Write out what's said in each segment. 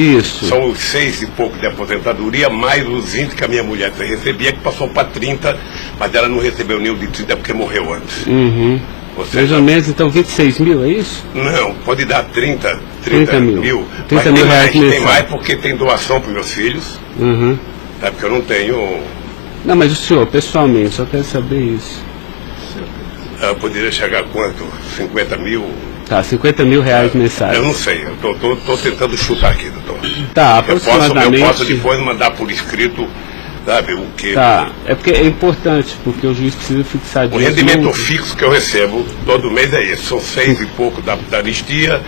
Isso. São os 6 e pouco de aposentadoria, mais os 20 que a minha mulher recebia, que passou para 30, mas ela não recebeu nenhum de 30 porque morreu antes. Uhum. Mais ou menos, então, 26 mil, é isso? Não, pode dar 30 mil. 30 mil reais mensais. Tem mais porque tem doação para os meus filhos. Uhum. É porque eu não tenho... Não, mas o senhor, pessoalmente, só quero saber isso. Eu poderia chegar a quanto? 50 mil? Tá, 50 mil reais mensais. Eu não sei, eu tô tentando chutar aqui, doutor. Tá, aproximadamente... Eu posso depois mandar por escrito, sabe, o que... Tá, é porque é importante, porque o juiz precisa fixar... O rendimento fixo que eu recebo todo mês é esse, são 6 e pouco da anistia,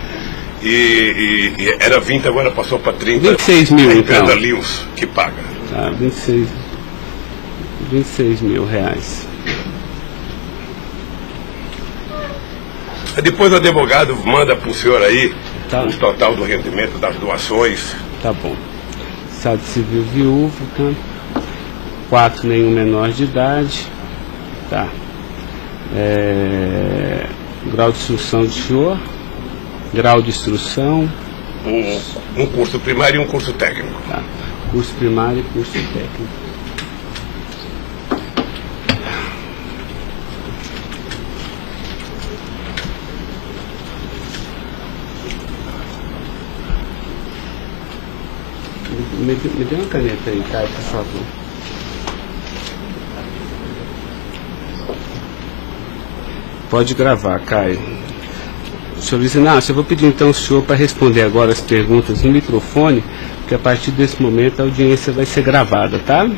e era 20, agora passou para 30. 26 mil, então. A Lins que paga. Tá, 26 mil reais. Depois o advogado manda para o senhor aí Tá. o total do rendimento das doações. Tá bom. Estado civil viúvo, tá? 4, nenhum menor de idade. Tá. Grau de instrução do senhor. Grau de instrução. Um curso primário e um curso técnico. Tá. Curso primário e curso técnico. Me dê uma caneta aí, Caio, por favor. Pode gravar, Caio. Senhor Luiz Inácio, eu vou pedir então ao senhor para responder agora as perguntas no microfone, porque a partir desse momento a audiência vai ser gravada, tá?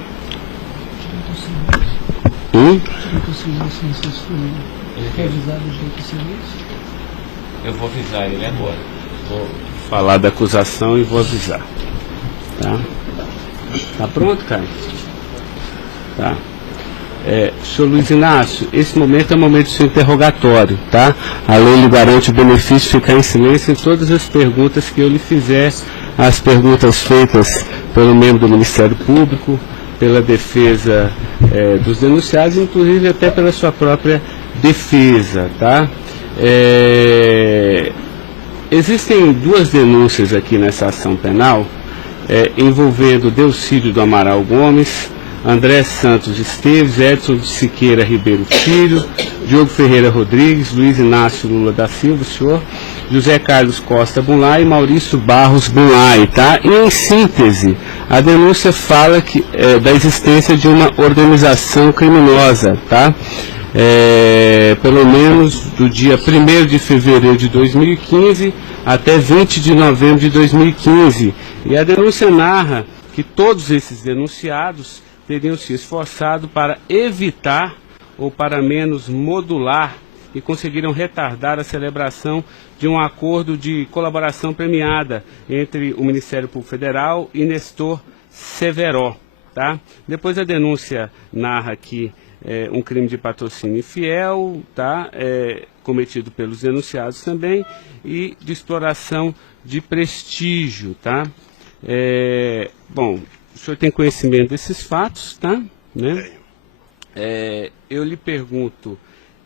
Eu vou avisar ele agora. Vou falar da acusação e vou avisar. Tá? Tá pronto, Caio? Tá. Senhor Luiz Inácio, esse momento é o momento do seu interrogatório, tá? A lei lhe garante o benefício de ficar em silêncio em todas as perguntas que eu lhe fizer, as perguntas feitas pelo membro do Ministério Público, pela defesa dos denunciados, inclusive até pela sua própria defesa, tá? Existem 2 denúncias aqui nessa ação penal, envolvendo Delcídio do Amaral Gomes, André Santos Esteves, Edson de Siqueira Ribeiro Filho, Diogo Ferreira Rodrigues, Luiz Inácio Lula da Silva, senhor, José Carlos Costa Bunlai e Maurício Barros Bunlai, tá? E em síntese, a denúncia fala da existência de uma organização criminosa, tá? Pelo menos do dia 1º de fevereiro de 2015 até 20 de novembro de 2015. E a denúncia narra que todos esses denunciados teriam se esforçado para evitar ou para menos modular e conseguiram retardar a celebração de um acordo de colaboração premiada entre o Ministério Público Federal e Nestor Severo, tá? Depois a denúncia narra que um crime de patrocínio infiel, tá? Cometido pelos denunciados também, e de exploração de prestígio, tá? Bom, o senhor tem conhecimento desses fatos, tá? Né? Eu lhe pergunto,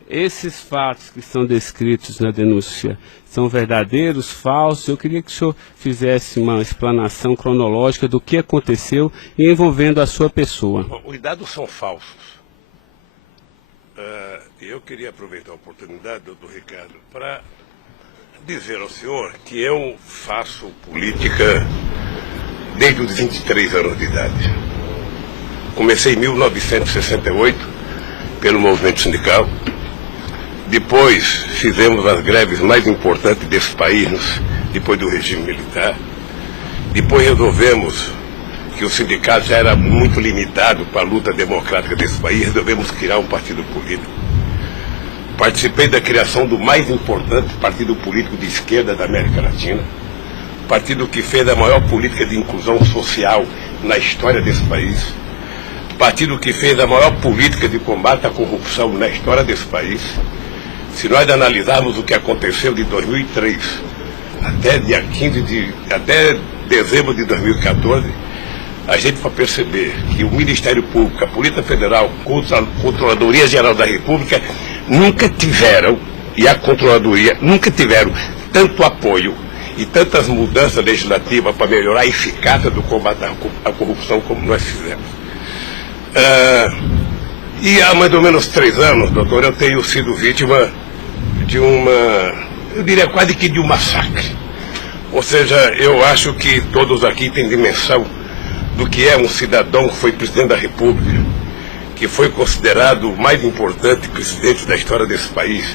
esses fatos que são descritos na denúncia são verdadeiros, falsos? Eu queria que o senhor fizesse uma explanação cronológica do que aconteceu e envolvendo a sua pessoa. Bom, os dados são falsos. Eu queria aproveitar a oportunidade, doutor Ricardo, para dizer ao senhor que eu faço política desde os 23 anos de idade. Comecei em 1968 pelo movimento sindical. Depois fizemos as greves mais importantes desse país, depois do regime militar. Depois resolvemos que o sindicato já era muito limitado para a luta democrática desse país, resolvemos criar um partido político. Participei da criação do mais importante partido político de esquerda da América Latina, partido que fez a maior política de inclusão social na história desse país, partido que fez a maior política de combate à corrupção na história desse país. Se nós analisarmos o que aconteceu de 2003 até dezembro de 2014, a gente vai perceber que o Ministério Público, a Polícia Federal, a Controladoria Geral da República nunca tiveram, e a Controladoria nunca tiveram tanto apoio e tantas mudanças legislativas para melhorar a eficácia do combate à corrupção como nós fizemos. E há mais ou menos 3 anos, doutor, eu tenho sido vítima de eu diria quase que de um massacre. Ou seja, eu acho que todos aqui têm dimensão do que é um cidadão que foi presidente da República, que foi considerado o mais importante presidente da história desse país,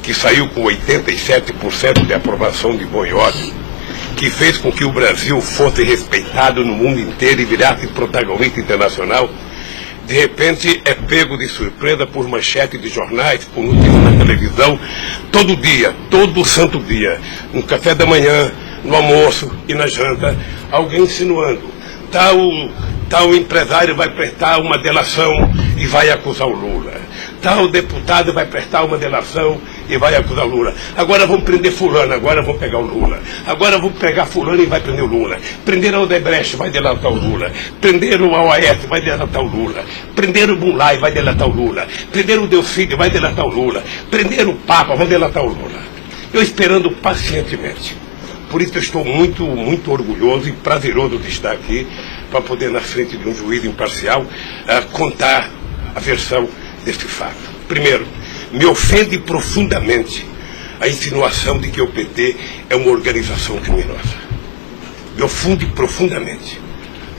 que saiu com 87% de aprovação de bom e ódio, que fez com que o Brasil fosse respeitado no mundo inteiro e virasse protagonista internacional. De repente é pego de surpresa por manchete de jornais, por notícias na televisão, todo dia, todo santo dia, no café da manhã, no almoço e na janta, alguém insinuando, tal empresário vai prestar uma delação e vai acusar o Lula. Tal deputado vai prestar uma delação e vai acusar o Lula. Agora vão prender fulano, agora vão pegar o Lula. Agora vão pegar fulano e vai prender o Lula. Prenderam o Odebrecht, vai delatar o Lula. Prenderam o AOS, vai delatar o Lula. Prenderam o Bunlai, vai delatar o Lula. Prenderam o Delcídio, vai delatar o Lula. Prenderam o Papa, vai delatar o Lula. Eu esperando pacientemente. Por isso eu estou muito, muito orgulhoso e prazeroso de estar aqui para poder, na frente de um juiz imparcial, contar a versão deste fato. Primeiro, me ofende profundamente a insinuação de que o PT é uma organização criminosa. Me ofende profundamente,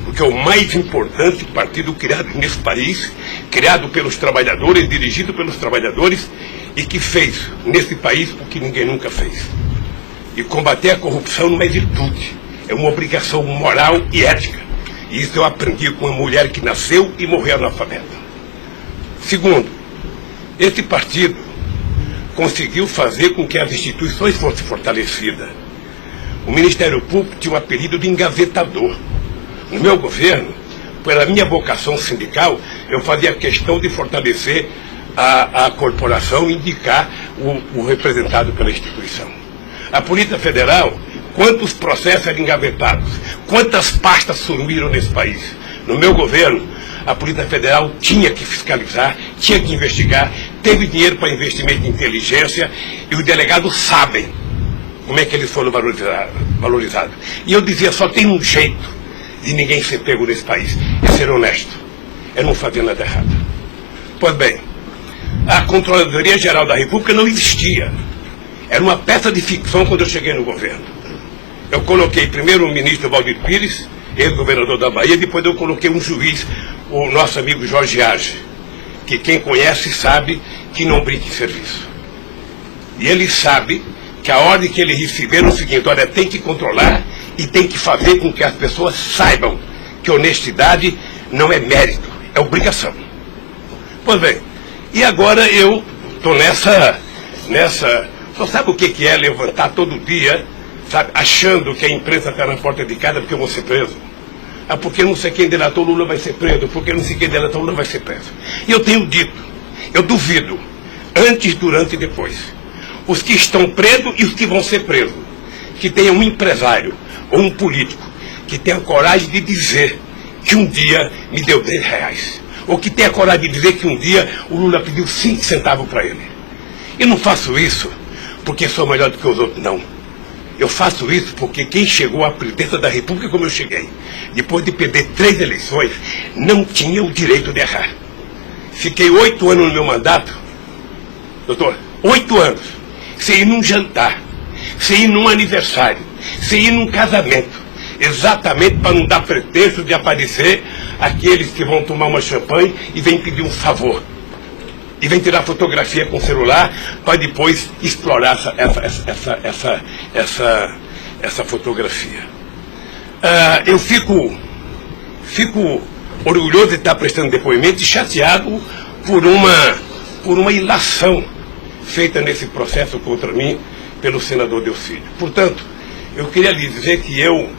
porque é o mais importante partido criado nesse país, criado pelos trabalhadores, dirigido pelos trabalhadores, e que fez nesse país o que ninguém nunca fez. E combater a corrupção não é virtude, é uma obrigação moral e ética. E isso eu aprendi com uma mulher que nasceu e morreu analfabeta. Segundo, esse partido conseguiu fazer com que as instituições fossem fortalecidas. O Ministério Público tinha um apelido de engavetador. No meu governo, pela minha vocação sindical, eu fazia questão de fortalecer a corporação e indicar o representado pela instituição. A Polícia Federal, quantos processos eram engavetados, quantas pastas sumiram nesse país. No meu governo, a Polícia Federal tinha que fiscalizar, tinha que investigar, teve dinheiro para investimento em inteligência e os delegados sabem como é que eles foram valorizados. E eu dizia, só tem um jeito de ninguém ser pego nesse país, é ser honesto, é não fazer nada errado. Pois bem, a Controladoria Geral da República não existia. Era uma peça de ficção quando eu cheguei no governo. Eu coloquei primeiro o ministro Valdir Pires, ex-governador da Bahia, depois eu coloquei um juiz, o nosso amigo Jorge Arge, que quem conhece sabe que não brinca em serviço. E ele sabe que a ordem que ele recebeu é o seguinte, olha, tem que controlar e tem que fazer com que as pessoas saibam que honestidade não é mérito, é obrigação. Pois bem, e agora eu estou nessa... Só sabe o que é levantar todo dia, sabe, achando que a imprensa está na porta de casa porque eu vou ser preso? Ah, porque não sei quem delatou Lula vai ser preso, porque não sei quem delatou Lula vai ser preso. E eu tenho dito, eu duvido, antes, durante e depois, os que estão presos e os que vão ser presos, que tenha um empresário ou um político que tenha coragem de dizer que um dia me deu R$10, ou que tenha coragem de dizer que um dia o Lula pediu 5 centavos para ele. Eu não faço isso porque sou melhor do que os outros, não. Eu faço isso porque quem chegou à presidência da República como eu cheguei, depois de perder 3 eleições, não tinha o direito de errar. Fiquei 8 anos no meu mandato, doutor, 8 anos, sem ir num jantar, sem ir num aniversário, sem ir num casamento, exatamente para não dar pretexto de aparecer aqueles que vão tomar uma champanhe e vêm pedir um favor. E vem tirar fotografia com o celular para depois explorar essa fotografia. Eu fico orgulhoso de estar prestando depoimento e chateado por uma ilação feita nesse processo contra mim pelo senador Delcídio. Portanto, eu queria lhe dizer que eu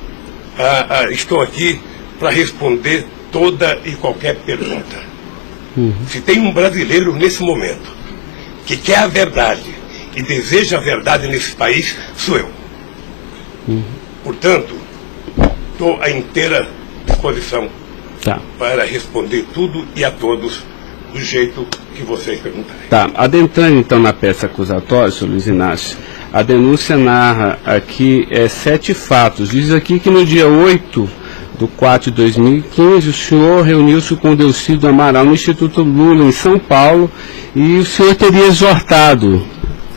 estou aqui para responder toda e qualquer pergunta. Se tem um brasileiro nesse momento que quer a verdade e deseja a verdade nesse país, sou eu. Portanto, estou à inteira disposição para responder tudo e a todos do jeito que vocês perguntarem. Tá, adentrando então na peça acusatória, senhor Luiz Inácio, A denúncia narra aqui 7 fatos. Diz aqui que no dia 8/4/2015, o senhor reuniu-se com o Delcídio Amaral no Instituto Lula, em São Paulo, e o senhor teria exortado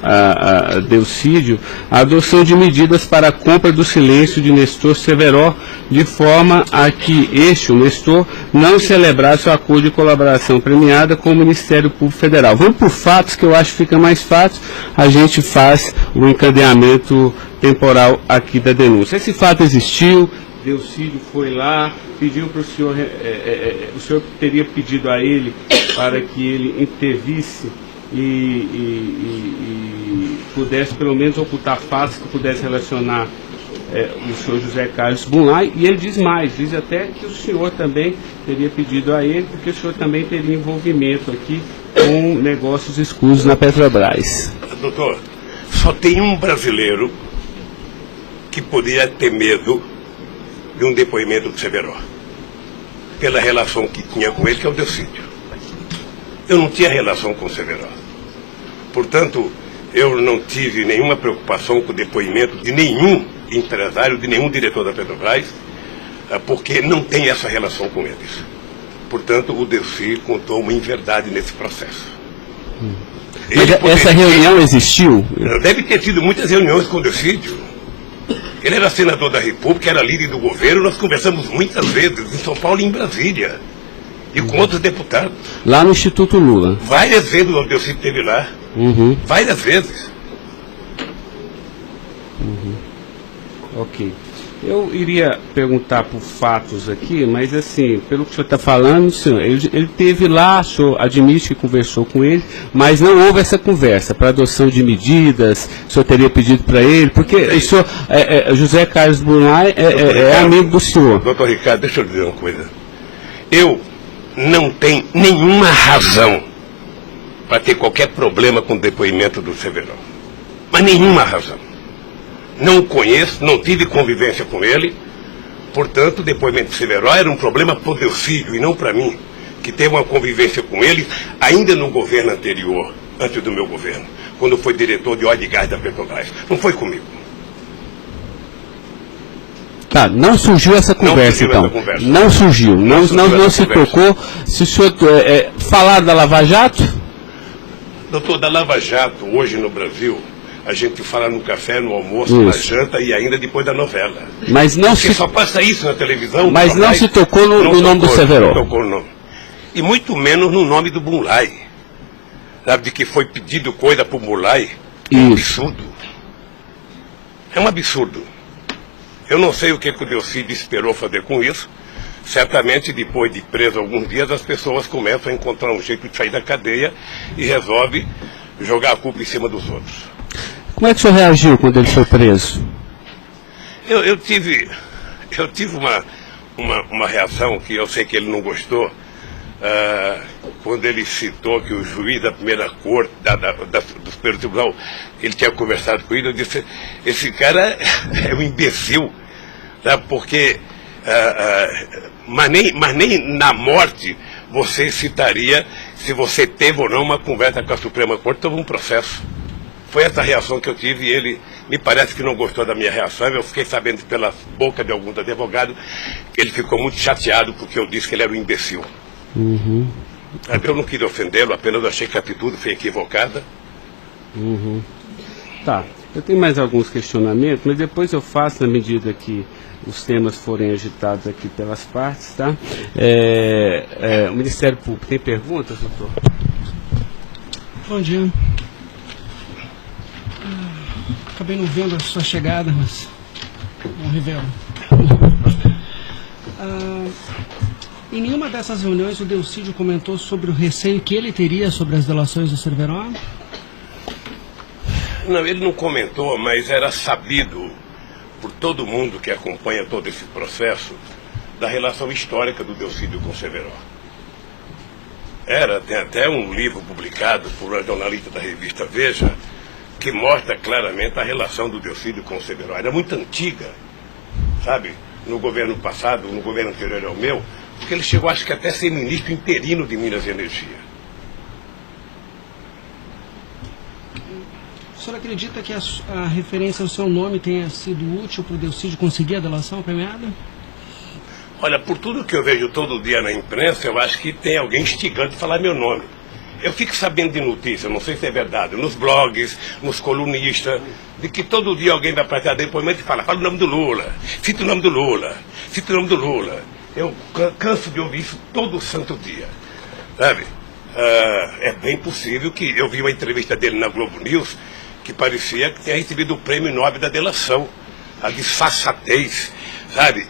a Delcídio a adoção de medidas para a compra do silêncio de Nestor Severo, de forma a que o Nestor, não celebrasse o acordo de colaboração premiada com o Ministério Público Federal. Vamos por fatos, que eu acho que fica mais fácil, a gente faz o encadeamento temporal aqui da denúncia. Esse fato existiu, Delcídio foi lá, pediu para o senhor, o senhor teria pedido a ele para que ele intervisse e pudesse pelo menos ocultar fatos que pudesse relacionar o senhor José Carlos Bunlai, e ele diz mais, diz até que o senhor também teria pedido a ele, porque o senhor também teria envolvimento aqui com negócios escusos na Petrobras. Doutor, só tem um brasileiro que poderia ter medo de um depoimento do Severo, pela relação que tinha com ele, que é o Delcídio. Eu não tinha relação com o Severo. Portanto, eu não tive nenhuma preocupação com o depoimento de nenhum empresário, de nenhum diretor da Petrobras, porque não tem essa relação com eles. Portanto, o Delcídio contou uma inverdade nesse processo. Essa reunião existiu? Deve ter tido muitas reuniões com o Delcídio. Ele era senador da República, era líder do governo, nós conversamos muitas vezes em São Paulo e em Brasília. E com outros deputados. Lá no Instituto Lula? Várias vezes o Delcídio esteve lá. Várias vezes. Ok. Eu iria perguntar por fatos aqui, mas assim, pelo que o senhor está falando, senhor, ele teve lá, o senhor admite que conversou com ele, mas não houve essa conversa para adoção de medidas, o senhor teria pedido para ele, porque o senhor, José Carlos Bunlai é amigo do senhor. Doutor Ricardo, deixa eu dizer uma coisa. Eu não tenho nenhuma razão para ter qualquer problema com o depoimento do Severo. Mas nenhuma razão. Não o conheço, não tive convivência com ele. Portanto, o depoimento do Severo era um problema para o Delcídio e não para mim, que teve uma convivência com ele ainda no governo anterior, antes do meu governo, quando foi diretor de óleo e gás da Petrobras. Não foi comigo. Tá, não surgiu essa conversa, então. Não surgiu, não se tocou. Se o senhor falar da Lava Jato? Doutor, da Lava Jato, hoje no Brasil, a gente fala no café, no almoço, na janta e ainda depois da novela. Mas não porque só passa isso na televisão. Mas não se tocou no nome do Severo. Não tocou no nome. E muito menos no nome do Bunlai. Sabe, de que foi pedido coisa para o Bunlai. É um absurdo. É um absurdo. Eu não sei o que o Delcídio esperou fazer com isso. Certamente, depois de preso alguns dias, as pessoas começam a encontrar um jeito de sair da cadeia e resolve jogar a culpa em cima dos outros. Como é que o senhor reagiu quando ele foi preso? Eu tive uma reação que eu sei que ele não gostou, quando ele citou que o juiz da primeira corte, do Superior Tribunal, ele tinha conversado com ele. Eu disse, esse cara é um imbecil, sabe? Porque mas nem na morte você citaria se você teve ou não uma conversa com a Suprema Corte sobre um processo. Foi essa reação que eu tive e ele me parece que não gostou da minha reação. Eu fiquei sabendo pela boca de alguns advogados que ele ficou muito chateado porque eu disse que ele era um imbecil. Eu não quis ofendê-lo, apenas achei que a atitude foi equivocada. Tá, eu tenho mais alguns questionamentos, mas depois eu faço na medida que os temas forem agitados aqui pelas partes, tá? O Ministério Público tem perguntas, doutor? Bom dia. Acabei não vendo a sua chegada, mas não revelo. Em nenhuma dessas reuniões o Delcídio comentou sobre o receio que ele teria sobre as delações do Severo? Não, ele não comentou, mas era sabido por todo mundo que acompanha todo esse processo da relação histórica do Delcídio com o Severo. Tem até um livro publicado por uma jornalista da revista Veja que mostra claramente a relação do Delcídio com o Severo. Era muito antiga, sabe? No governo passado, no governo anterior ao meu, porque ele chegou, acho que até a ser ministro interino de Minas e Energia. O senhor acredita que a referência ao seu nome tenha sido útil para o Delcídio conseguir a delação premiada? Olha, por tudo que eu vejo todo dia na imprensa, eu acho que tem alguém instigando a falar meu nome. Eu fico sabendo de notícia, não sei se é verdade, nos blogs, nos colunistas, de que todo dia alguém vai pratear depoimento e fala o nome do Lula, cita o nome do Lula, cita o nome do Lula. Eu canso de ouvir isso todo santo dia, sabe? É bem possível que eu vi uma entrevista dele na Globo News que parecia que tinha recebido o prêmio Nobel da delação, a disfarçatez, sabe?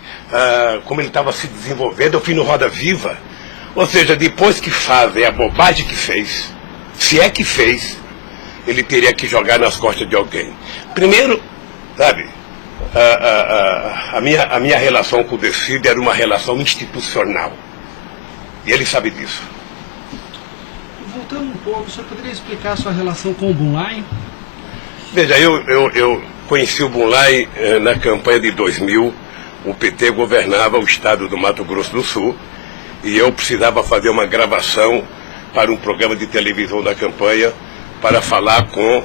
Como ele estava se desenvolvendo, eu fui no Roda Viva. Ou seja, depois que fazem a bobagem que fez, se é que fez, ele teria que jogar nas costas de alguém. Primeiro, sabe, a minha relação com o Delcídio era uma relação institucional. E ele sabe disso. Voltando um pouco, o senhor poderia explicar a sua relação com o Bunlai? Veja, eu conheci o Bunlai na campanha de 2000. O PT governava o estado do Mato Grosso do Sul. E eu precisava fazer uma gravação para um programa de televisão da campanha para falar com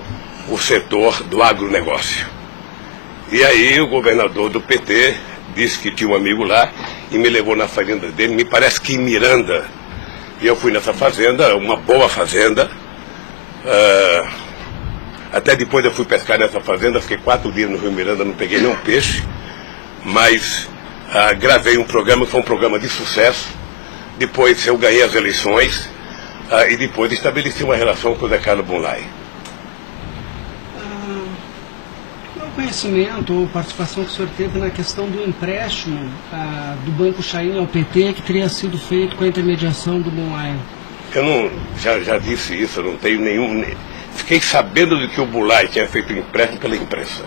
o setor do agronegócio. E aí o governador do PT disse que tinha um amigo lá e me levou na fazenda dele, me parece que em Miranda. E eu fui nessa fazenda, uma boa fazenda. Até depois eu fui pescar nessa fazenda, fiquei 4 dias no Rio Miranda, não peguei nenhum peixe. Mas gravei um programa, foi um programa de sucesso. Depois eu ganhei as eleições e depois estabeleci uma relação com o Zé Carlos Bunlai. Qual conhecimento ou participação que o senhor teve na questão do empréstimo do Banco Chain ao PT que teria sido feito com a intermediação do Bunlai? Eu não, já disse isso, eu não tenho nenhum... Fiquei sabendo de que o Bunlai tinha feito um empréstimo pela imprensa.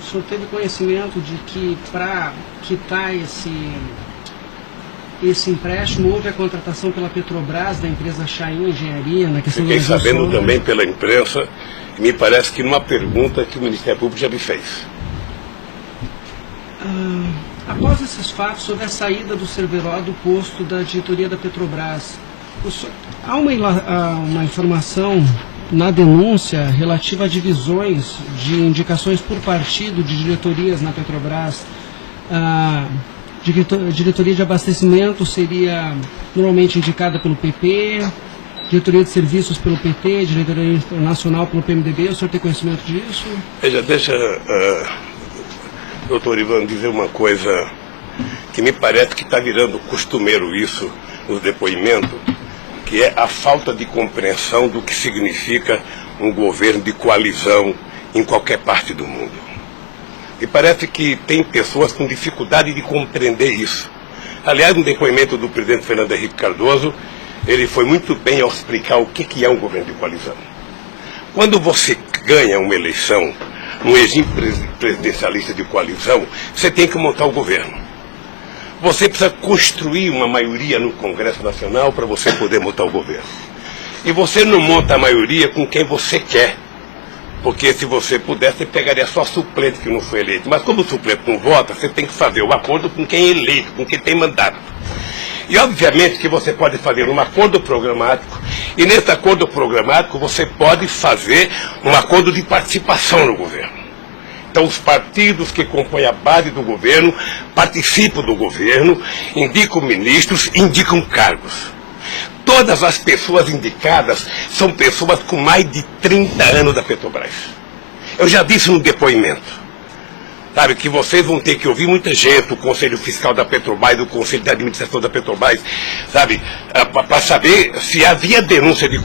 O senhor teve conhecimento de que para quitar esse empréstimo houve a contratação pela Petrobras da empresa Chain Engenharia na questão Fiquei da sabendo também pela imprensa e me parece que numa pergunta que o Ministério Público já me fez. Após esses fatos, sobre a saída do Cerveró do posto da diretoria da Petrobras, há uma informação na denúncia relativa a divisões de indicações por partido de diretorias na Petrobras. Diretoria de abastecimento seria normalmente indicada pelo PP, diretoria de serviços pelo PT, diretoria nacional pelo PMDB. O senhor tem conhecimento disso? Veja, doutor Ivan, dizer uma coisa que me parece que está virando costumeiro isso nos depoimentos, que é a falta de compreensão do que significa um governo de coalizão em qualquer parte do mundo. E parece que tem pessoas com dificuldade de compreender isso. Aliás, no depoimento do presidente Fernando Henrique Cardoso, ele foi muito bem ao explicar o que é um governo de coalizão. Quando você ganha uma eleição no regime presidencialista de coalizão, você tem que montar o governo. Você precisa construir uma maioria no Congresso Nacional para você poder montar o governo. E você não monta a maioria com quem você quer. Porque se você pudesse, você pegaria só suplente que não foi eleito. Mas como o suplente não vota, você tem que fazer o acordo com quem é eleito, com quem tem mandato. E obviamente que você pode fazer um acordo programático, e nesse acordo programático você pode fazer um acordo de participação no governo. Então os partidos que compõem a base do governo participam do governo, indicam ministros, indicam cargos. Todas as pessoas indicadas são pessoas com mais de 30 anos da Petrobras. Eu já disse no depoimento, sabe, que vocês vão ter que ouvir muita gente, o Conselho Fiscal da Petrobras, o Conselho de Administração da Petrobras, sabe, para saber se havia denúncia de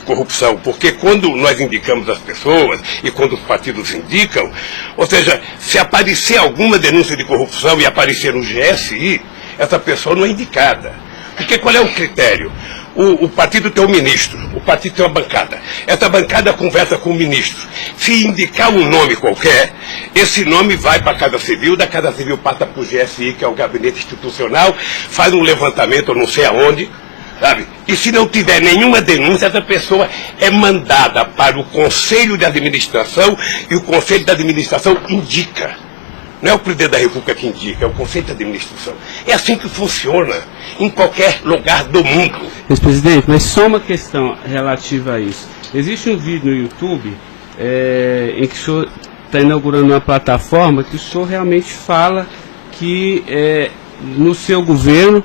corrupção, porque quando nós indicamos as pessoas e quando os partidos indicam, ou seja, se aparecer alguma denúncia de corrupção e aparecer no GSI, essa pessoa não é indicada. Porque qual é o critério? O partido tem um ministro, o partido tem uma bancada. Essa bancada conversa com o ministro. Se indicar um nome qualquer, esse nome vai para a Casa Civil, da Casa Civil passa para o GSI, que é o Gabinete Institucional, faz um levantamento, eu não sei aonde, sabe? E se não tiver nenhuma denúncia, essa pessoa é mandada para o Conselho de Administração e o Conselho de Administração indica. Não é o presidente da República que indica, é o Conselho de Administração. É assim que funciona em qualquer lugar do mundo. Mas, presidente, mas só uma questão relativa a isso. Existe um vídeo no YouTube em que o senhor está inaugurando uma plataforma que o senhor realmente fala que no seu governo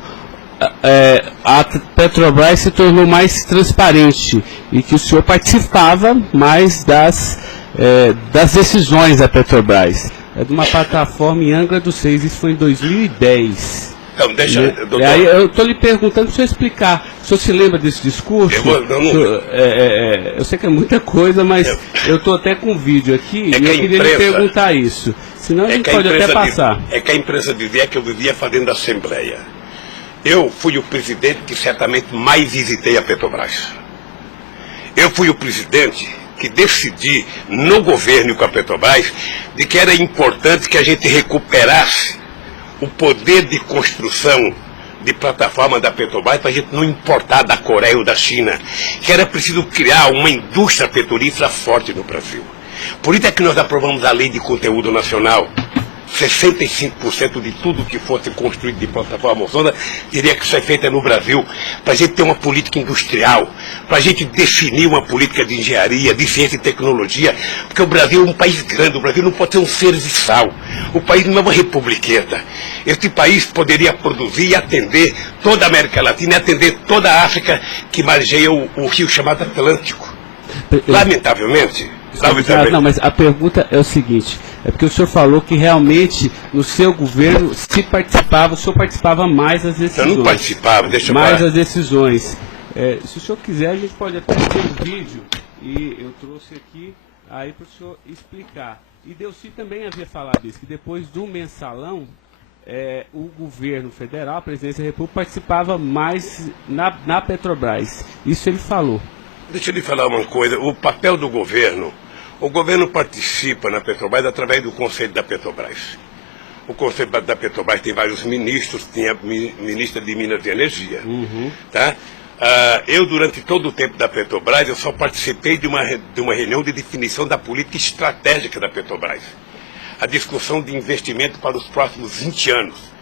a Petrobras se tornou mais transparente e que o senhor participava mais das decisões da Petrobras. É de uma plataforma em Angra dos Reis, isso foi em 2010. Então, deixa, doutor. Aí eu estou lhe perguntando para o senhor explicar. O senhor se lembra desse discurso? Eu sei que é muita coisa, mas eu estou até com um vídeo aqui e eu queria lhe perguntar isso. Senão a gente pode até passar. É que a imprensa dizia que eu vivia fazendo assembleia. Eu fui o presidente que certamente mais visitei a Petrobras. Eu fui o presidente que decidi no governo com a Petrobras de que era importante que a gente recuperasse o poder de construção de plataforma da Petrobras para a gente não importar da Coreia ou da China, que era preciso criar uma indústria petrolífera forte no Brasil. Por isso é que nós aprovamos a Lei de Conteúdo Nacional. 65% de tudo que fosse construído de plataforma ozona teria que ser feita no Brasil, para a gente ter uma política industrial, para a gente definir uma política de engenharia, de ciência e tecnologia, porque o Brasil é um país grande, o Brasil não pode ser um serviçal, o país não é uma republiqueta. Este país poderia produzir e atender toda a América Latina e atender toda a África que margeia o rio chamado Atlântico. Lamentavelmente. Não, mas a pergunta é o seguinte, é porque o senhor falou que realmente no seu governo, se participava, o senhor participava mais das decisões. Eu não participava, deixa eu mais falar. as decisões. Se o senhor quiser, a gente pode até ter um vídeo, e eu trouxe aqui aí para o senhor explicar. E Delcy também havia falado isso, que depois do mensalão, o governo federal, a presidência da República, participava mais na Petrobras. Isso ele falou. Deixa eu lhe falar uma coisa, o papel do governo, o governo participa na Petrobras através do Conselho da Petrobras. O Conselho da Petrobras tem vários ministros, tem a ministra de Minas e Energia. Tá? Eu, durante todo o tempo da Petrobras, eu só participei de uma reunião de definição da política estratégica da Petrobras. A discussão de investimento para os próximos 20 anos.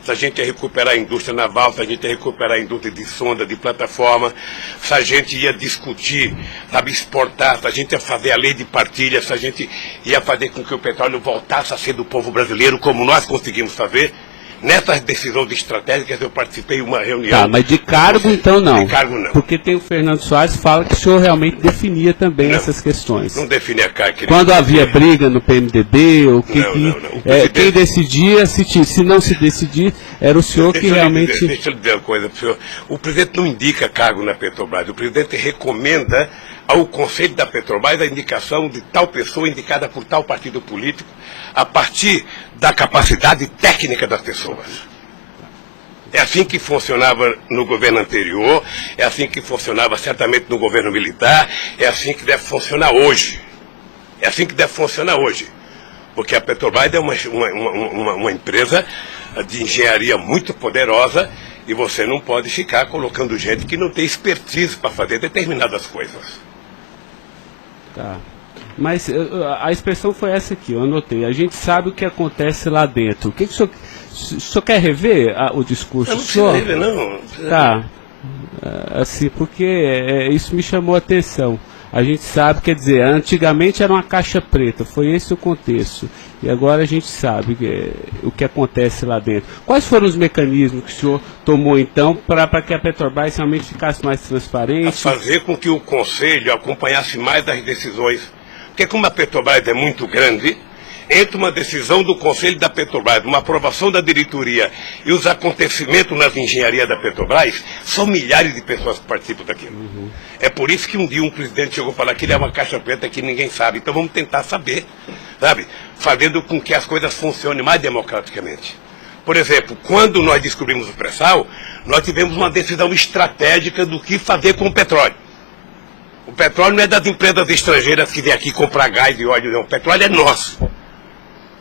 Se a gente ia recuperar a indústria naval, se a gente ia recuperar a indústria de sonda, de plataforma, se a gente ia discutir, sabe, exportar, se a gente ia fazer a lei de partilha, se a gente ia fazer com que o petróleo voltasse a ser do povo brasileiro, como nós conseguimos fazer. Nessas decisões estratégicas eu participei de uma reunião. Tá, mas de cargo então não. De cargo não. Porque tem o Fernando Soares que fala que o senhor realmente definia também essas questões. Não definia cargo. Quando havia briga no PMDB, ou não. Quem decidia, se não se decidir, era o senhor que realmente... Deixa eu lhe dizer uma coisa para o senhor. O presidente não indica cargo na Petrobras. O presidente recomenda ao Conselho da Petrobras a indicação de tal pessoa indicada por tal partido político a partir da capacidade técnica das pessoas. É assim que funcionava no governo anterior, é assim que funcionava certamente no governo militar, é assim que deve funcionar hoje. É assim que deve funcionar hoje. Porque a Petrobras é uma empresa de engenharia muito poderosa e você não pode ficar colocando gente que não tem expertise para fazer determinadas coisas. Tá. Mas a expressão foi essa aqui, eu anotei. A gente sabe o que acontece lá dentro. O que o senhor quer rever o discurso? Eu não precisa rever, não. Tá. Assim, porque isso me chamou a atenção. A gente sabe, quer dizer, antigamente era uma caixa preta, foi esse o contexto. E agora a gente sabe o que acontece lá dentro. Quais foram os mecanismos que o senhor tomou, então, para que a Petrobras realmente ficasse mais transparente? A fazer com que o Conselho acompanhasse mais as decisões. Porque como a Petrobras é muito grande, entre uma decisão do Conselho da Petrobras, uma aprovação da diretoria e os acontecimentos nas engenharias da Petrobras, são milhares de pessoas que participam daquilo. É por isso que um dia um presidente chegou a falar que ele é uma caixa preta que ninguém sabe. Então vamos tentar saber, sabe? Fazendo com que as coisas funcionem mais democraticamente. Por exemplo, quando nós descobrimos o pré-sal, nós tivemos uma decisão estratégica do que fazer com o petróleo. O petróleo não é das empresas estrangeiras que vêm aqui comprar gás e óleo, não. O petróleo é nosso.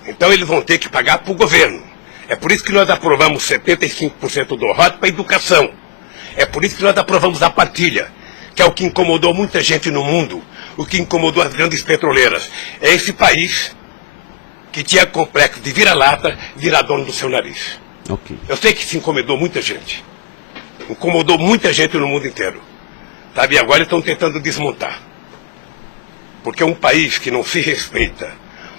Então eles vão ter que pagar para o governo. É por isso que nós aprovamos 75% do ROT para a educação. É por isso que nós aprovamos a partilha, que é o que incomodou muita gente no mundo, o que incomodou as grandes petroleiras. É esse país que tinha complexo de vira-lata, virar dono do seu nariz. Okay. Eu sei que isso incomodou muita gente. Incomodou muita gente no mundo inteiro. Sabe, e agora estão tentando desmontar. Porque um país que não se respeita,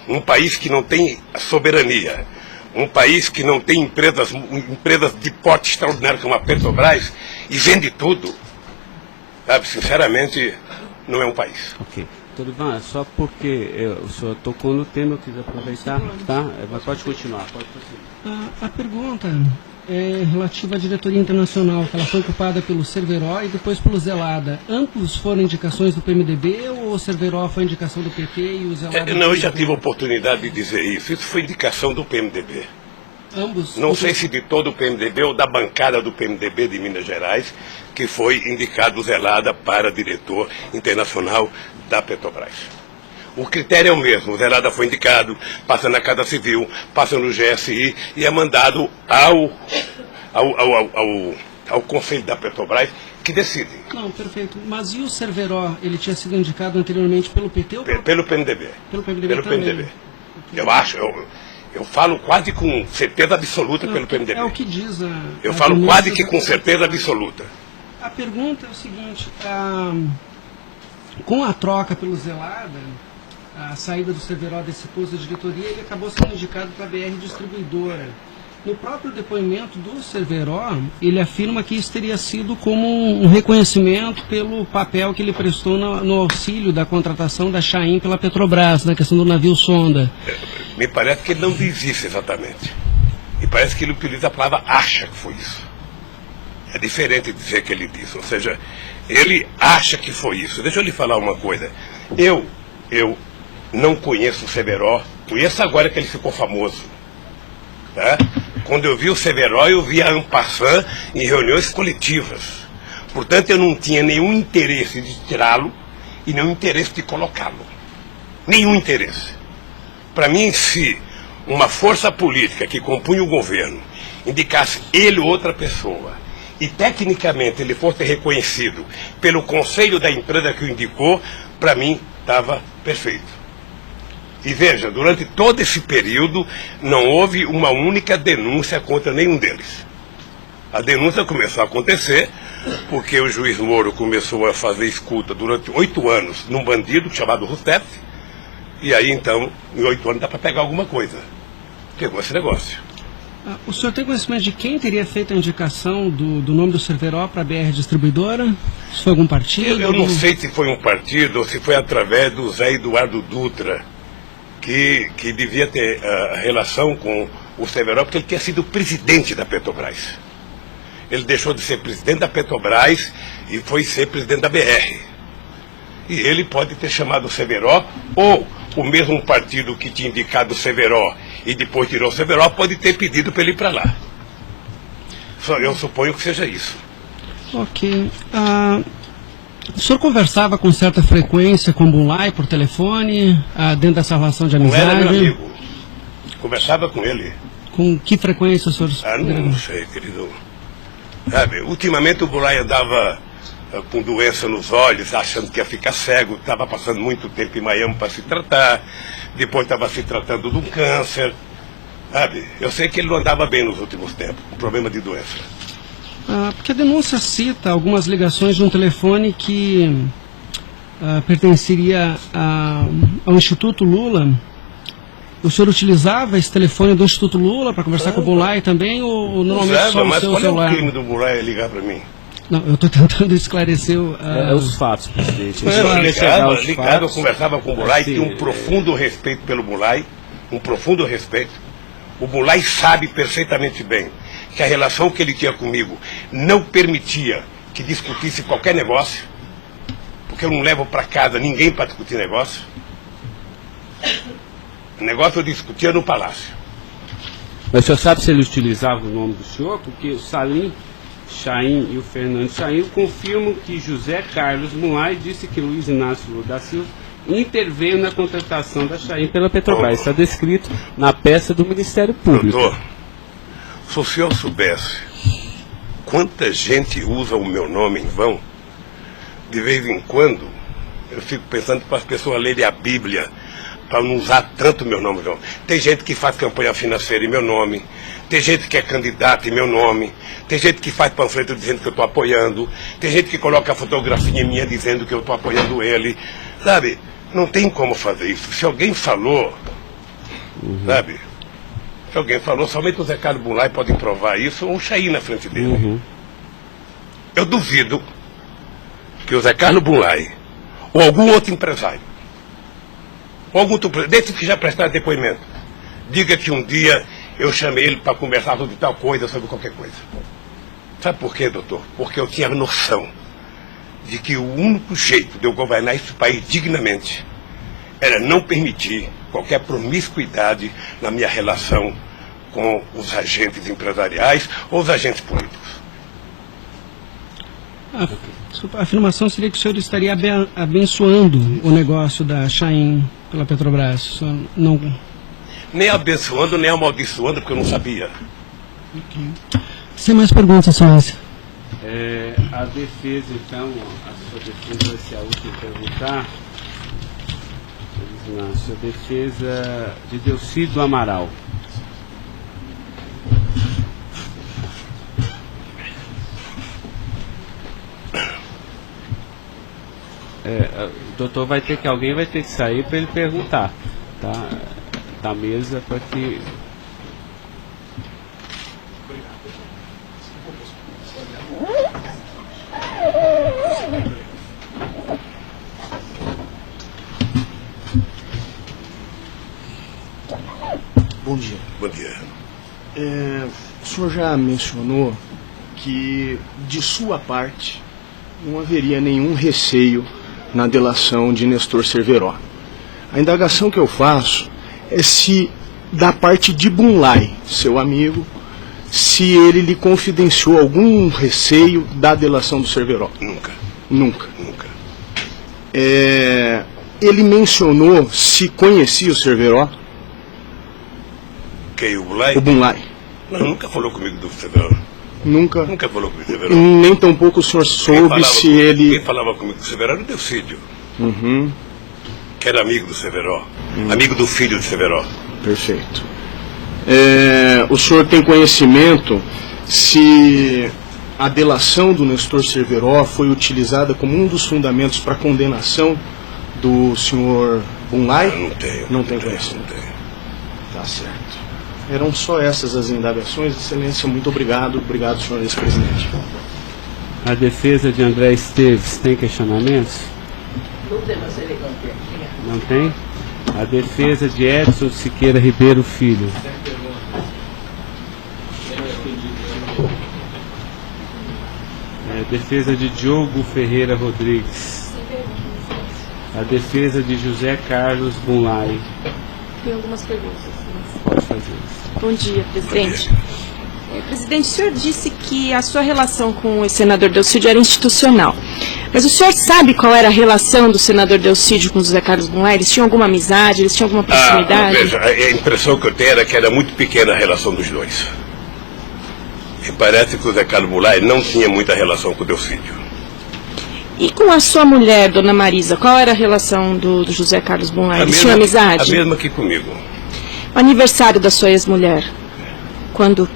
um país que não tem soberania, um país que não tem empresas de porte extraordinário como a Petrobras e vende tudo, sabe, sinceramente, não é um país. Ok. Doutor Ivan, só porque o senhor tocou no tema, eu quis aproveitar, tá? Mas pode continuar, pode continuar. A pergunta é relativa à diretoria internacional, que ela foi ocupada pelo Cerveró e depois pelo Zelada. Ambos foram indicações do PMDB ou o Cerveró foi indicação do PT e o Zelada... Não, eu já tive a oportunidade de dizer isso. Isso foi indicação do PMDB. Ambos? Não sei se de todo o PMDB ou da bancada do PMDB de Minas Gerais, que foi indicado o Zelada para diretor internacional da Petrobras. O critério é o mesmo, o Zelada foi indicado, passa na Casa Civil, passa no GSI e é mandado ao Conselho da Petrobras, que decide. Não, perfeito. Mas e o Cerveró, ele tinha sido indicado anteriormente pelo PT ou pelo PMDB? Pelo PMDB Pelo também. PMDB. Eu acho, eu falo quase com certeza absoluta pelo PMDB. É o que diz a... Eu falo quase que com certeza absoluta. A pergunta é o seguinte, com a troca pelo Zelada, a saída do Cerveró desse posto de diretoria, ele acabou sendo indicado para a BR Distribuidora. No próprio depoimento do Cerveró, ele afirma que isso teria sido como um reconhecimento pelo papel que ele prestou no auxílio da contratação da Chaim pela Petrobras, na questão do navio sonda. Me parece que ele não diz isso exatamente. Me parece que ele utiliza a palavra acha que foi isso. É diferente de dizer que ele disse. Ou seja, ele acha que foi isso. Deixa eu lhe falar uma coisa. Eu não conheço o Cerveró, conheço agora que ele ficou famoso. Tá? Quando eu vi o Cerveró, eu vi a en passant em reuniões coletivas. Portanto, eu não tinha nenhum interesse de tirá-lo e nenhum interesse de colocá-lo. Nenhum interesse. Para mim, se uma força política que compunha o governo indicasse ele ou outra pessoa e tecnicamente ele fosse reconhecido pelo conselho da empresa que o indicou, para mim estava perfeito. E veja, durante todo esse período não houve uma única denúncia contra nenhum deles. A denúncia começou a acontecer porque o juiz Moro começou a fazer escuta durante 8 anos num bandido chamado Rousseff, e aí então, em 8 anos dá para pegar alguma coisa. Pegou esse negócio. O senhor tem conhecimento de quem teria feito a indicação do nome do Cerveró para a BR Distribuidora? Se foi algum partido? Eu não sei se foi um partido ou se foi através do Zé Eduardo Dutra, que devia ter relação com o Cerveró, porque ele tinha sido presidente da Petrobras. Ele deixou de ser presidente da Petrobras e foi ser presidente da BR. E ele pode ter chamado o Cerveró, ou o mesmo partido que tinha indicado o Cerveró e depois tirou o Cerveró pode ter pedido para ele ir para lá. Eu suponho que seja isso. Ok. O senhor conversava com certa frequência com o Bulay por telefone, dentro dessa relação de amizade? Não era meu amigo. Conversava com ele. Com que frequência o senhor... Não sei, querido. Sabe, ultimamente o Bulay andava com doença nos olhos, achando que ia ficar cego, estava passando muito tempo em Miami para se tratar, depois estava se tratando de um câncer. Sabe, eu sei que ele não andava bem nos últimos tempos, com problema de doença. Porque a denúncia cita algumas ligações de um telefone que pertenceria ao Instituto Lula. O senhor utilizava esse telefone do Instituto Lula para conversar com o Bulay também, ou normalmente só o mas seu qual celular? É o crime do Bulay ligar para mim? Não, eu estou tentando esclarecer os fatos, presidente. Ligado, eu conversava com o Bulay, tinha um profundo respeito pelo Bulay, um profundo respeito. O Bulay sabe perfeitamente bem que a relação que ele tinha comigo não permitia que discutisse qualquer negócio, porque eu não levo para casa ninguém para discutir negócio. O negócio eu discutia no palácio. Mas o senhor sabe se ele utilizava o nome do senhor? Porque o Salim Chaim e o Fernando Chaim confirmam que José Carlos Mulay disse que Luiz Inácio Lula da Silva interveio na contratação da Chaim pela Petrobras. Está descrito na peça do Ministério Público. Doutor, se o senhor soubesse quanta gente usa o meu nome em vão, de vez em quando eu fico pensando para as pessoas lerem a Bíblia, para não usar tanto meu nome. Não. Tem gente que faz campanha financeira em meu nome, tem gente que é candidato em meu nome, tem gente que faz panfleto dizendo que eu estou apoiando, tem gente que coloca a fotografia minha dizendo que eu estou apoiando ele, sabe? Não tem como fazer isso. Se alguém falou, sabe? Se alguém falou, somente o Zé Carlos Bunlai pode provar isso, ou o Chaí na frente dele. Eu duvido que o Zé Carlos Bunlai, ou algum outro empresário, ou algum outro, desses que já prestaram depoimento, diga que um dia eu chamei ele para conversar sobre tal coisa, sobre qualquer coisa. Sabe por quê, doutor? Porque eu tinha noção de que o único jeito de eu governar esse país dignamente era não permitir qualquer promiscuidade na minha relação com os agentes empresariais ou os agentes políticos. A afirmação seria que o senhor estaria abençoando o negócio da Chaim pela Petrobras. O senhor não... Nem abençoando, nem amaldiçoando, porque eu não sabia. Sem mais perguntas, excelência. A defesa, então, a sua defesa vai ser a última a perguntar. A sua defesa de Delcídio Amaral. Doutor, alguém vai ter que sair para ele perguntar, tá? Da mesa para que... Bom dia. Bom dia. O senhor já mencionou que, de sua parte, não haveria nenhum receio na delação de Nestor Cerveró. A indagação que eu faço é se, da parte de Bunlai, seu amigo, se ele lhe confidenciou algum receio da delação do Cerveró. Nunca. Nunca. Nunca. Ele mencionou se conhecia o Cerveró? Quem, o Bunlai? O Bunlai. Não, nunca falou comigo do Cerveró. Nunca? Nunca falou comigo do Cerveró. Nem tampouco o senhor soube se ele... Quem falava comigo do Cerveró era o Delcídio. Uhum. Que era amigo do Cerveró. Amigo do filho do Cerveró. Perfeito. O senhor tem conhecimento se a delação do Nestor Cerveró foi utilizada como um dos fundamentos para a condenação do senhor Bunlai? Não tenho. Não tem conhecimento. Não tenho. Tá certo. Eram só essas as indagações. Excelência, muito obrigado. Obrigado, senhor ex-presidente. A defesa de André Esteves tem questionamentos? Não tem? A defesa de Edson Siqueira Ribeiro Filho. A defesa de Diogo Ferreira Rodrigues. A defesa de José Carlos Bunlai. Tem algumas perguntas. Pode fazer. Bom dia, presidente. Presidente, o senhor disse que a sua relação com o senador Delcídio era institucional. Mas o senhor sabe qual era a relação do senador Delcídio com o José Carlos Bunlai? Eles tinham alguma amizade? Eles tinham alguma proximidade? Veja, a impressão que eu tenho era que era muito pequena a relação dos dois. E parece que o José Carlos Bunlai não tinha muita relação com o Delcídio. E com a sua mulher, dona Marisa, qual era a relação do José Carlos Bunlai? Eles tinham amizade? A mesma que comigo. O aniversário da sua ex-mulher? Quando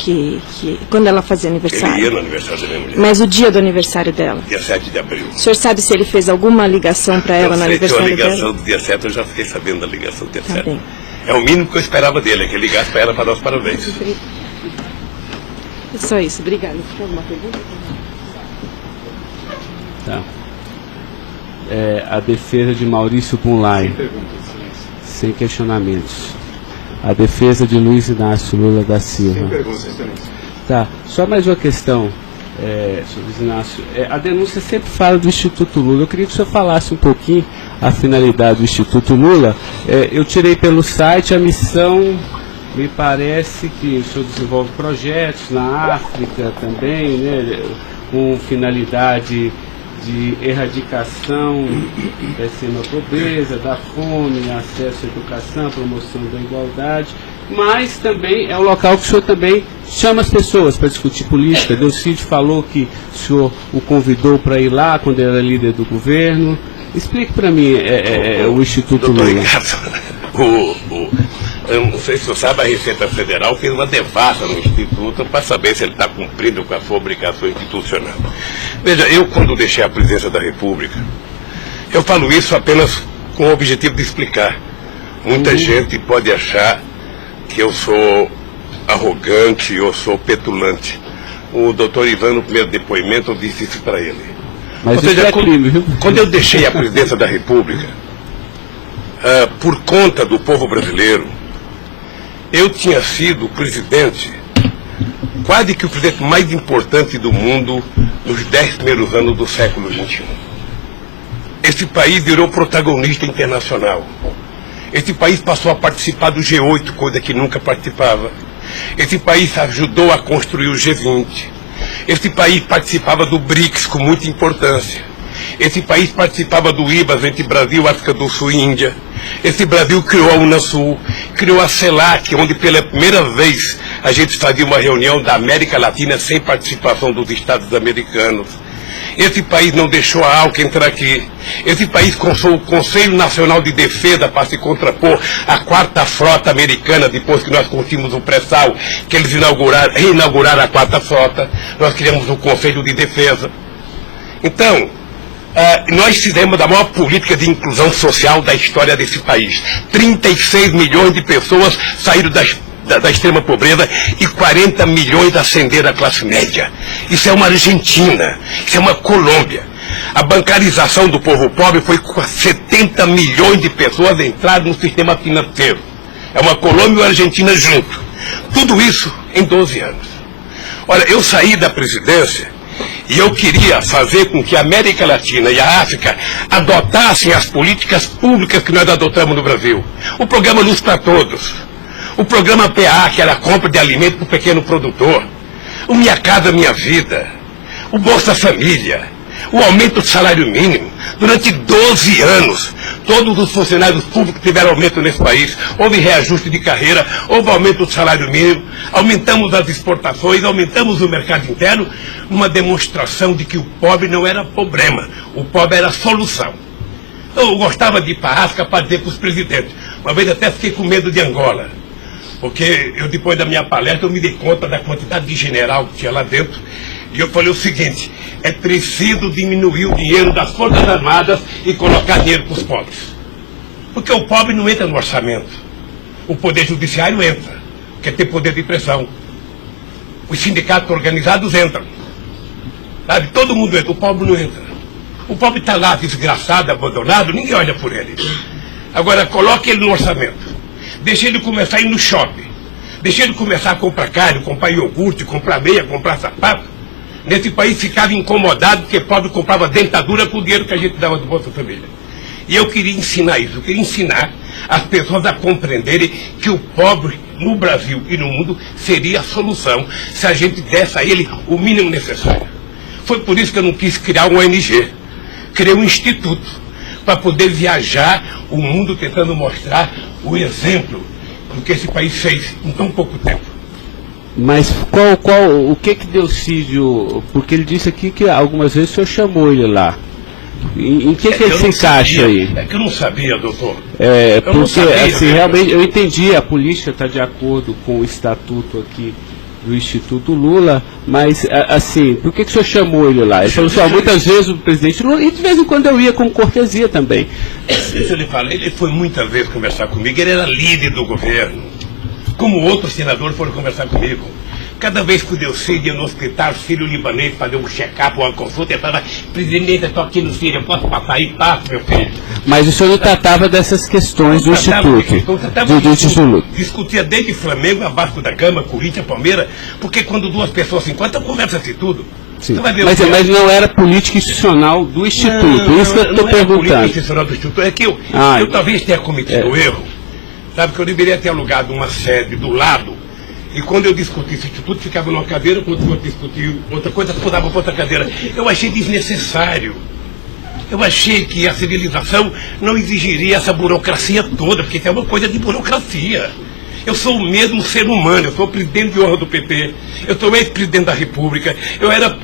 ela fazia aniversário? Ele ia no aniversário da minha mulher. Mas o dia do aniversário dela? Dia 7 de abril. O senhor sabe se ele fez alguma ligação para ela no aniversário dela? A ligação do dia 7, eu já fiquei sabendo da ligação do dia 7. Bem. É o mínimo que eu esperava dele, é que ele ligasse para ela para dar os parabéns. É só isso, obrigada. Tem alguma pergunta? Tá. A defesa de Maurício Bunlai. Sem questionamentos. A defesa de Luiz Inácio Lula da Silva. Sem perguntas, excelência. Tá, só mais uma questão, senhor Luiz Inácio. A denúncia sempre fala do Instituto Lula. Eu queria que o senhor falasse um pouquinho a finalidade do Instituto Lula. Eu tirei pelo site a missão, me parece que o senhor desenvolve projetos na África também, né, com finalidade de erradicação da extrema pobreza, da fome, acesso à educação, promoção da igualdade, mas também é um local que o senhor também chama as pessoas para discutir política. Delcídio falou que o senhor o convidou para ir lá quando ele era líder do governo. Explique para mim o Instituto Doutor Lula. Ricardo, eu não sei se você sabe, a Receita Federal fez uma devassa no Instituto para saber se ele está cumprindo com a sua obrigação institucional. Veja, eu quando deixei a presidência da República, eu falo isso apenas com o objetivo de explicar. Muita gente pode achar que eu sou arrogante, eu sou petulante. O doutor Ivan, no primeiro depoimento, eu disse isso para ele. Mas ou seja, isso é crime, viu? quando eu deixei a presidência da República, por conta do povo brasileiro, eu tinha sido presidente, quase que o presidente mais importante do mundo nos 10 primeiros anos do século XXI. Esse país virou protagonista internacional. Esse país passou a participar do G8, coisa que nunca participava. Esse país ajudou a construir o G20. Esse país participava do BRICS com muita importância. Esse país participava do IBAS entre Brasil, África do Sul e Índia. Esse Brasil criou a Unasul, criou a CELAC, onde pela primeira vez a gente fazia uma reunião da América Latina sem participação dos Estados americanos. Esse país não deixou a ALCA entrar aqui. Esse país construiu o Conselho Nacional de Defesa para se contrapor à 4ª Frota Americana, depois que nós conseguimos o pré-sal, que eles reinauguraram a 4ª Frota. Nós criamos o Conselho de Defesa. Então, nós fizemos a maior política de inclusão social da história desse país. 36 milhões de pessoas saíram da extrema pobreza e 40 milhões ascenderam à classe média. Isso é uma Argentina, isso é uma Colômbia. A bancarização do povo pobre foi com 70 milhões de pessoas entraram no sistema financeiro. É uma Colômbia e uma Argentina junto. Tudo isso em 12 anos. Olha, eu saí da presidência e eu queria fazer com que a América Latina e a África adotassem as políticas públicas que nós adotamos no Brasil. O programa Luz para Todos. O programa PA, que era a compra de alimento para o pequeno produtor. O Minha Casa Minha Vida. O Bolsa Família. O aumento do salário mínimo. Durante 12 anos, todos os funcionários públicos tiveram aumento nesse país. Houve reajuste de carreira, houve aumento do salário mínimo. Aumentamos as exportações, aumentamos o mercado interno. Uma demonstração de que o pobre não era problema. O pobre era a solução. Eu gostava de ir para a África para dizer para os presidentes. Uma vez até fiquei com medo de Angola. Porque eu, depois da minha palestra, eu me dei conta da quantidade de general que tinha lá dentro. E eu falei o seguinte, é preciso diminuir o dinheiro das Forças Armadas e colocar dinheiro para os pobres. Porque o pobre não entra no orçamento. O poder judiciário entra, porque tem poder de pressão. Os sindicatos organizados entram. Sabe? Todo mundo entra, o pobre não entra. O pobre está lá desgraçado, abandonado, ninguém olha por ele. Agora, coloque ele no orçamento. Deixa ele começar a ir no shopping. Deixa ele começar a comprar carne, comprar iogurte, comprar meia, comprar sapato. Nesse país ficava incomodado porque pobre comprava dentadura com o dinheiro que a gente dava do Bolsa Família. E eu queria ensinar isso. Eu queria ensinar as pessoas a compreenderem que o pobre no Brasil e no mundo seria a solução se a gente desse a ele o mínimo necessário. Foi por isso que eu não quis criar uma ONG. Criei um instituto para poder viajar o mundo tentando mostrar o exemplo do que esse país fez em tão pouco tempo. Mas o que Delcídio, porque ele disse aqui que algumas vezes o senhor chamou ele lá. Em que ele se encaixa aí? É que eu não sabia, doutor. Porque sabia, assim, realmente eu entendi, a política está de acordo com o estatuto aqui do Instituto Lula, mas assim, por que o senhor chamou ele lá? Ele falou assim, muitas vezes o presidente Lula, e de vez em quando eu ia com cortesia também. Deixa eu lhe falar, ele foi muitas vezes conversar comigo, ele era líder do governo, como outros senadores foram conversar comigo. Cada vez que o Delcídio ia no hospital sírio-libanês fazer um check-up ou uma consulta, ele falava, presidente, eu estou aqui no Sírio, eu posso passar aí? Passo, meu filho. Mas o senhor não tratava dessas questões do Instituto? Discutia desde Flamengo a Vasco da Gama, Corinthians, Palmeiras, porque quando duas pessoas se encontram, conversa-se tudo. Sim. Mas não era política institucional do Instituto, isso que eu estou perguntando. Não era política institucional do Instituto, é que eu talvez tenha cometido erro, sabe, que eu deveria ter alugado uma sede do lado. E quando eu discuti esse instituto, ficava numa cadeira, quando eu discutia outra coisa, mudava para outra cadeira. Eu achei desnecessário. Eu achei que a civilização não exigiria essa burocracia toda, porque isso é uma coisa de burocracia. Eu sou o mesmo ser humano, eu sou presidente de honra do PP, eu sou ex-presidente da República, eu era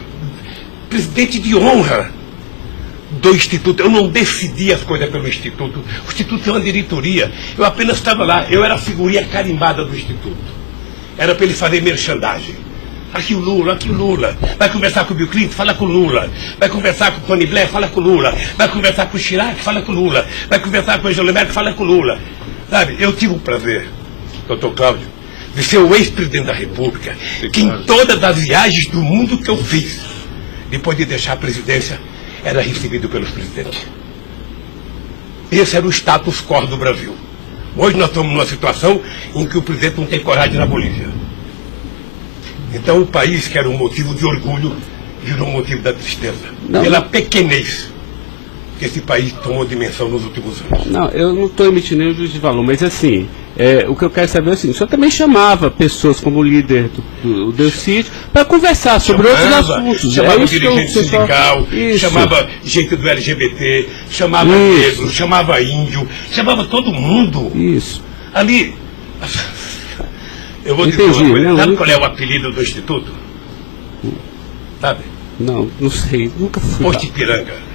presidente de honra do Instituto. Eu não decidi as coisas pelo Instituto. O Instituto é uma diretoria. Eu apenas estava lá, eu era a figurinha carimbada do Instituto. Era para ele fazer merchandising. Aqui o Lula. Vai conversar com o Bill Clinton, fala com o Lula. Vai conversar com o Tony Blair, fala com o Lula. Vai conversar com o Chirac, fala com o Lula. Vai conversar com o Angela Merkel, fala com o Lula. Sabe, eu tive o prazer, doutor Cláudio, de ser o ex-presidente da República, que em todas as viagens do mundo que eu fiz, depois de deixar a presidência, era recebido pelos presidentes. Esse era o status quo do Brasil. Hoje nós estamos numa situação em que o presidente não tem coragem na Bolívia. Então o país, que era um motivo de orgulho, virou um motivo da tristeza. Pela pequenez que esse país tomou dimensão nos últimos anos. Não, eu não estou emitindo nenhum juízo de valor, mas assim, o que eu quero saber é assim, o senhor também chamava pessoas como líder do Delcídio para conversar sobre outros assuntos. Chamava dirigente sindical, chamava gente do LGBT, chamava negro, chamava índio, chamava todo mundo. Isso. Ali, eu vou dizer uma coisa, sabe qual é o apelido do Instituto? Sabe? Não sei, nunca fui. Posto Ipiranga.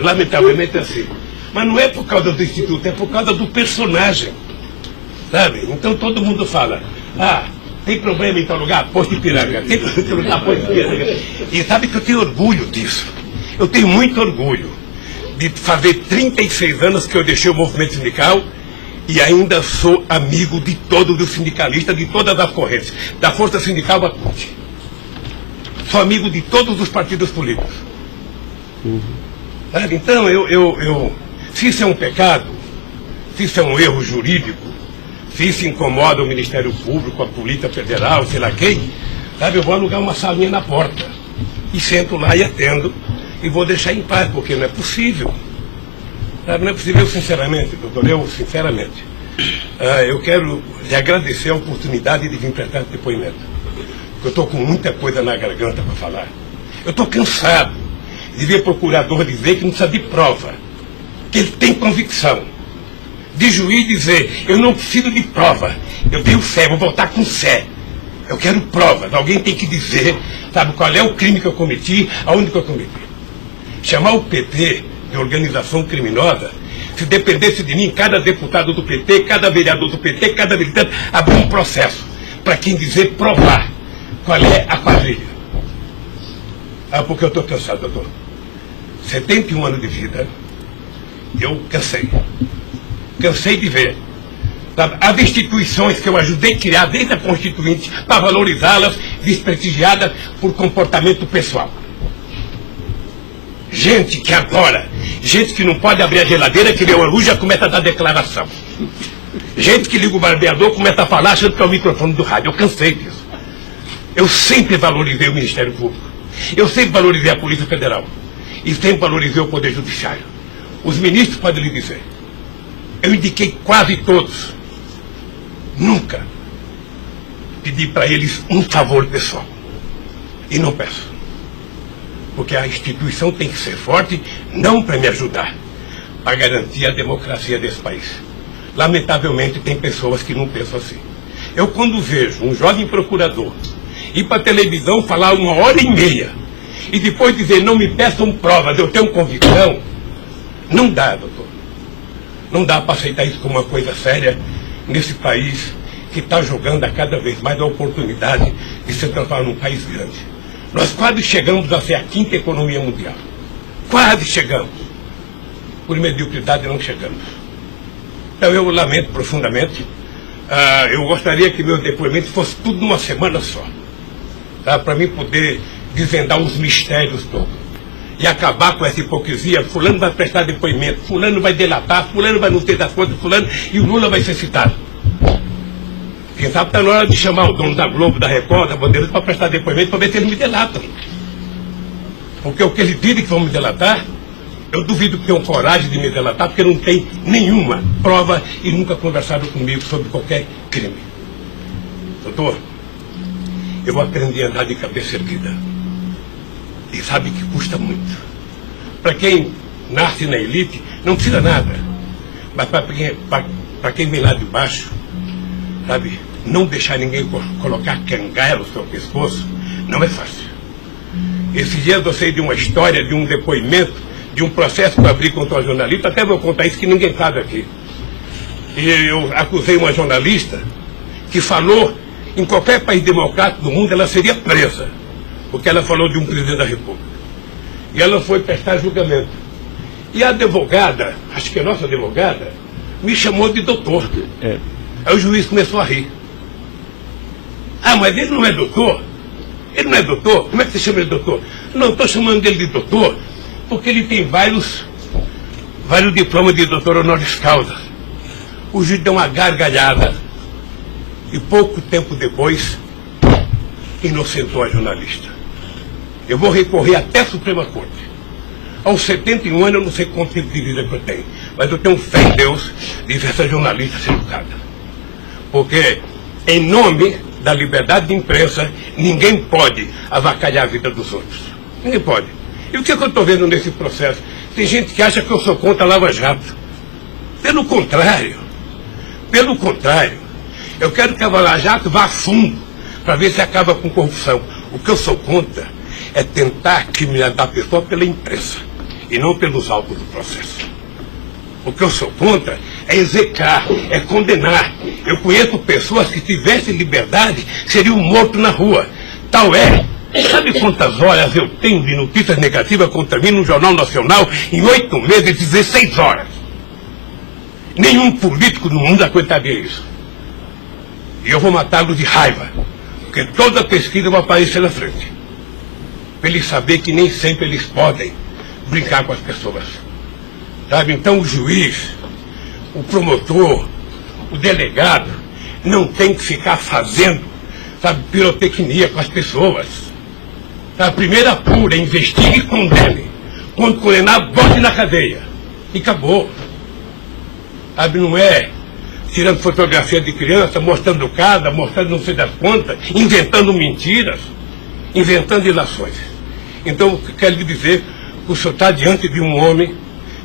Lamentavelmente é assim. Mas não é por causa do Instituto, é por causa do personagem. Sabe? Então todo mundo fala, tem problema em tal lugar, Posto Ipiranga. Tem problema em tal lugar, Posto Ipiranga. E sabe que eu tenho orgulho disso. Eu tenho muito orgulho de fazer 36 anos que eu deixei o movimento sindical e ainda sou amigo de todos os sindicalistas, de todas as correntes, da Força Sindical à CUT. Sou amigo de todos os partidos políticos. Então, se isso é um pecado, se isso é um erro jurídico, se isso incomoda o Ministério Público, a Polícia Federal, sei lá quem, eu vou alugar uma salinha na porta e sento lá e atendo e vou deixar em paz, porque não é possível. Não é possível, eu sinceramente, doutor, eu quero lhe agradecer a oportunidade de vir prestar esse depoimento. Eu estou com muita coisa na garganta para falar. Eu estou cansado de ver procurador dizer que não precisa de prova, que ele tem convicção. De juiz dizer, eu não preciso de prova, eu tenho fé, vou voltar com fé. Eu quero provas, alguém tem que dizer, qual é o crime que eu cometi, aonde que eu cometi. Chamar o PT de organização criminosa, se dependesse de mim, cada deputado do PT, cada vereador do PT, cada militante, abrir um processo para quem dizer provar qual é a quadrilha. Porque eu estou cansado, doutor. 71 anos de vida, eu cansei. Cansei de ver as instituições que eu ajudei a criar desde a Constituinte para valorizá-las, desprestigiadas por comportamento pessoal. Gente que adora, gente que não pode abrir a geladeira, que vê uma luz e já começa a dar declaração. Gente que liga o barbeador, começa a falar achando que é o microfone do rádio. Eu cansei disso. Eu sempre valorizei o Ministério Público. Eu sempre valorizei a Polícia Federal. E sempre valorizei o Poder Judiciário. Os ministros podem lhe dizer. Eu indiquei quase todos. Nunca pedi para eles um favor pessoal. E não peço. Porque a instituição tem que ser forte, não para me ajudar, para garantir a democracia desse país. Lamentavelmente, tem pessoas que não pensam assim. Eu, quando vejo um jovem procurador ir para a televisão falar 1h30 e depois dizer, não me peçam provas, eu tenho convicção, não dá, doutor. Não dá para aceitar isso como uma coisa séria nesse país que está jogando a cada vez mais a oportunidade de se transformar num país grande. Nós quase chegamos a ser a 5ª economia mundial. Quase chegamos. Por mediocridade não chegamos. Então eu lamento profundamente. Eu gostaria que meu depoimento fosse tudo numa semana só. Para mim poder desvendar os mistérios todos. E acabar com essa hipocrisia. Fulano vai prestar depoimento, fulano vai delatar, fulano vai não ter das contas, fulano, e o Lula vai ser citado. Quem sabe está na hora de chamar o dono da Globo, da Record, da Bandeirantes para prestar depoimento para ver se eles me delatam. Porque o que eles dizem que vão me delatar, eu duvido que tenham coragem de me delatar, porque não tem nenhuma prova e nunca conversaram comigo sobre qualquer crime. Doutor, eu aprendi a andar de cabeça erguida. E sabe que custa muito. Para quem nasce na elite, não precisa nada. Mas para quem vem lá de baixo, sabe, não deixar ninguém colocar cangaia no seu pescoço, não é fácil. Esses dias eu sei de uma história, de um depoimento, de um processo que eu abri contra uma jornalista, até vou contar isso que ninguém sabe aqui. E eu acusei uma jornalista que falou em qualquer país democrático do mundo, ela seria presa, porque ela falou de um presidente da República. E ela foi prestar julgamento. E a advogada, acho que a nossa advogada, me chamou de doutor. Aí o juiz começou a rir. Ah, mas ele não é doutor? Ele não é doutor? Como é que você chama ele de doutor? Não, estou chamando ele de doutor porque ele tem vários diplomas de doutor honoris causa. O juiz deu uma gargalhada e pouco tempo depois inocentou a jornalista. Eu vou recorrer até a Suprema Corte. Aos 71 anos eu não sei quanto tempo de vida que eu tenho, mas eu tenho fé em Deus de ver essa jornalista ser educada. Porque em nome da liberdade de imprensa, ninguém pode avacalhar a vida dos outros. Ninguém pode. E o que eu estou vendo nesse processo? Tem gente que acha que eu sou contra a Lava Jato. Pelo contrário. Pelo contrário. Eu quero que a Lava Jato vá a fundo para ver se acaba com corrupção. O que eu sou contra é tentar criminalizar a pessoa pela imprensa e não pelos autos do processo. O que eu sou contra é execrar, é condenar. Eu conheço pessoas que tivessem liberdade seriam mortos na rua. Tal é. Sabe quantas horas eu tenho de notícias negativas contra mim no Jornal Nacional em 8 meses, 16 horas? Nenhum político no mundo aguentaria isso. E eu vou matá-lo de raiva, porque toda pesquisa vai aparecer na frente. Para eles saberem que nem sempre eles podem brincar com as pessoas. Sabe? Então o juiz, o promotor, o delegado, não tem que ficar fazendo, sabe, pirotecnia com as pessoas. A primeira apura, investigue e condene. Quando condenar, bote na cadeia. E acabou. Sabe, não é tirando fotografia de criança, mostrando casa, mostrando não sei das quantas, inventando mentiras, inventando ilações. Então, eu quero lhe dizer que o senhor está diante de um homem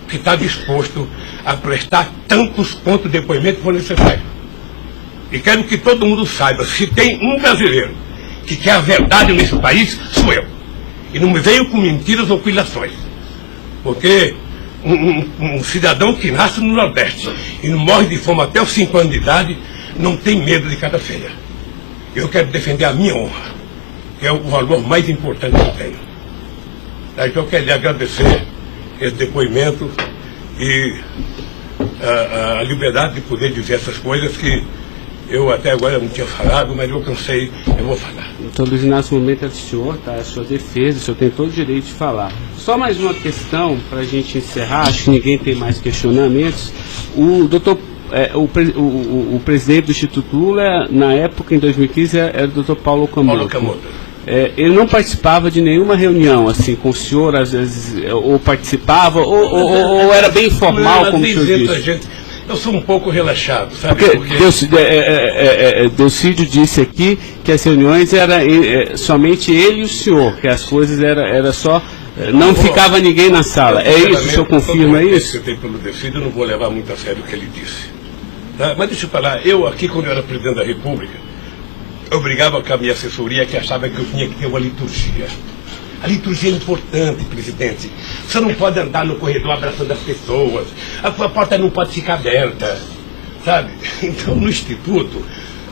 que está disposto a prestar tantos quantos depoimentos for necessário. E quero que todo mundo saiba, se tem um brasileiro que quer a verdade nesse país, sou eu. E não me venham com mentiras ou com ilações. Porque um cidadão que nasce no Nordeste e não morre de fome até os 5 anos de idade, não tem medo de cara feia. Eu quero defender a minha honra, que é o valor mais importante que eu tenho. Então eu quero lhe agradecer esse depoimento e a liberdade de poder dizer essas coisas que eu até agora não tinha falado, mas eu cansei, eu vou falar. Doutor Luiz Inácio, o momento é do senhor, tá? A sua defesa, o senhor tem todo o direito de falar. Só mais uma questão para a gente encerrar, acho que ninguém tem mais questionamentos. O presidente do Instituto Lula, na época, em 2015, era o doutor Paulo Camoto. Ele não participava de nenhuma reunião, assim, com o senhor, às vezes, ou participava, ou era bem informal, como o senhor disse? Eu sou um pouco relaxado, sabe? Porque Delcídio disse aqui que as reuniões eram somente ele e o senhor, que as coisas era só... Não ficava ninguém na sala. É isso? O senhor confirma isso? Eu tenho pelo Delcídio, eu não vou levar muito a sério o que ele disse. Tá? Mas deixa eu falar, eu aqui, quando eu era presidente da República, eu brigava com a minha assessoria que achava que eu tinha que ter uma liturgia. A liturgia é importante, presidente. Você não pode andar no corredor abraçando as pessoas. A porta não pode ficar aberta, sabe? Então, no Instituto,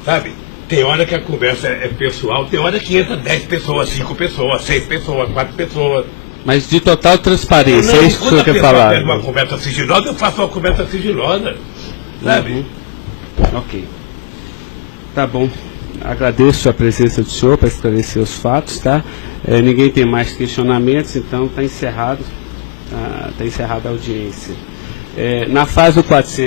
sabe, tem hora que a conversa é pessoal, tem hora que entra 10 pessoas, 5 pessoas, 6 pessoas, 4 pessoas. Mas de total transparência, é isso que o senhor quer falar? Quando uma conversa sigilosa, eu faço uma conversa sigilosa, sabe? Ok. Tá bom. Agradeço a presença do senhor para esclarecer os fatos, tá? Ninguém tem mais questionamentos, então está encerrado a audiência. Na fase do 400.